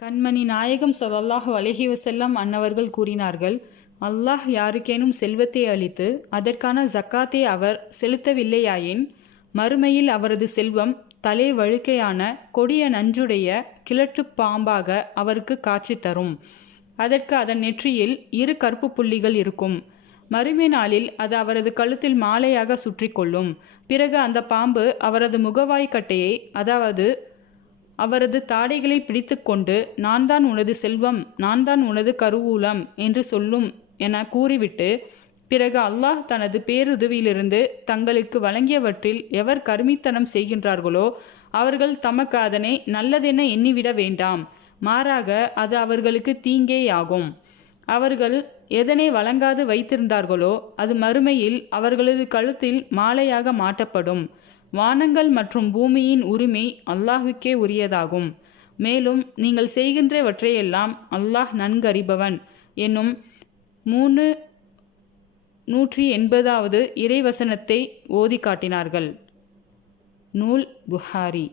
கண்மணி நாயகம் ஸல்லல்லாஹு அலைஹி வஸல்லம் அன்னவர்கள் கூறினார்கள், அல்லாஹ் யாருக்கேனும் செல்வத்தை அளித்து அதற்கான ஜக்காத்தை அவர் செலுத்தவில்லையாயின் மறுமையில் அவரது செல்வம் தலை வழுக்கையான கொடிய நஞ்சுடைய கிழட்டுப் பாம்பாக அவருக்கு காட்சி தரும். அதற்கு அதன் நெற்றியில் 2 கருப்பு புள்ளிகள் இருக்கும். மறுமை நாளில் அது அவரது கழுத்தில் மாலையாக சுற்றி கொள்ளும். பிறகு அந்த பாம்பு அவரது முகவாய்க்கட்டையை, அதாவது அவரது தாடைகளை பிடித்து கொண்டு, நான் தான் உனது செல்வம், நான் தான் உனது கருவூலம் என்று சொல்லும் என கூறிவிட்டு, பிறகு அல்லாஹ் தனது பேருதவியிலிருந்து தங்களுக்கு வழங்கியவற்றில் எவர் கருமித்தனம் செய்கின்றார்களோ அவர்கள் தமக்கு அதனை நல்லதென எண்ணிவிட வேண்டாம். மாறாக அது அவர்களுக்கு தீங்கேயாகும். அவர்கள் எதனை வழங்காது வைத்திருந்தார்களோ அது மறுமையில் அவர்களது கழுத்தில் மாலையாக மாட்டப்படும். வானங்கள் மற்றும் பூமியின் உரிமை அல்லாஹுக்கே உரியதாகும். மேலும் நீங்கள் செய்கின்றவற்றையெல்லாம் அல்லாஹ் நன்கறிபவன் என்னும் 380வது இறைவசனத்தை ஓதி காட்டினார்கள். நூல் புகாரி.